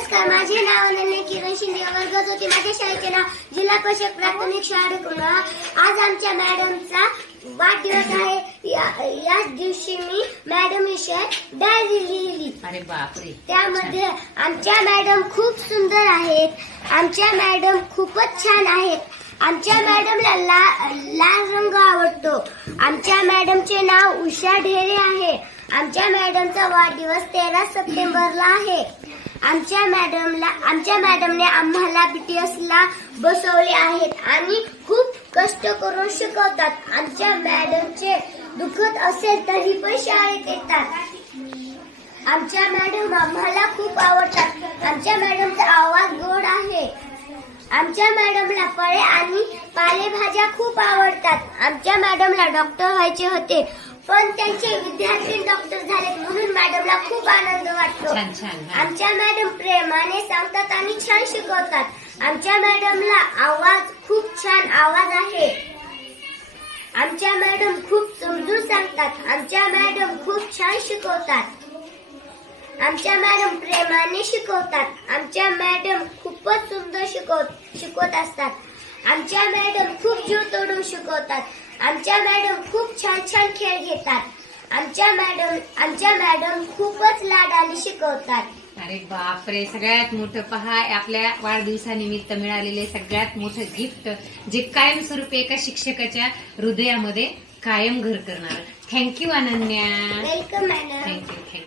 नमस्कार माझे नाव अनन्या किरण शिंदे वर्गात होते माझ्या शाळेचे नाव. जिल्हा परिषद प्राथमिक शाळा कुणा. आज आमच्या मॅडमचा वाढदिवस आहे. या- याच दिवशी मी मॅडम विषय डायरी लिहिली. अरे बापरे. त्यामध्ये आमच्या मॅडम खूप सुंदर आहेत. आमच्या मॅडम खूपच छान आहेत. आमच्या मॅडमला ला, लाल रंग आवडतो. आमच्या मॅडमचे नाव उषा ढेरे आहे. आमच्या मॅडमचा वाढदिवस तेरा सप्टेंबरला आहे. आमच्या मॅडमला आमच्या मॅडमने आम्हाला बीटीएसला बसवले आहेत आणि खूप कष्ट करून शिकवतात. आमच्या मॅडमचे दुखत असेल तरी पण शाळेत येतात. आमच्या मॅडम आम्हाला खूप आवडतात. आमच्या मॅडमचा आवाज गोड आहे. आमच्या मॅडमला फळे आणि पालेभाज्या खूप आवडतात. आमच्या मॅडमला डॉक्टर व्हायचे होते. पण त्यांचे विद्यार्थी डॉक्टर झाले म्हणून मॅडमला खूप आनंद वाटतो. छान छान हा. आमच्या मॅडम प्रेमाने सांगतात आणि छान शिकवतात. आमच्या मॅडमला आवाज खूप छान आवाज आहे. आमच्या मॅडम खूप समजून सांगतात. आमच्या मॅडम खूप छान शिकवतात. आमच्या मॅडम प्रेमाने शिकवतात. आमच्या मॅडम खूपच सुंदर शिकव शिकवत असतात. आमच्या मॅडम खूप जीव तोडून शिकवतात. आमच्या मॅडम खूप छान छान खेळ घेतात. आमच्या मॅडम आमच्या मॅडम खूपच लाडाने शिकवतात. अरे बापरे सगळ्यात मोठं पहा आपल्या वाढदिवसानिमित्त मिळालेले सगळ्यात मोठं गिफ्ट जे कायमस्वरूपी एका शिक्षकाच्या हृदयामध्ये कायम घर करणार. Thank you Ananya. Welcome madam thank you thank you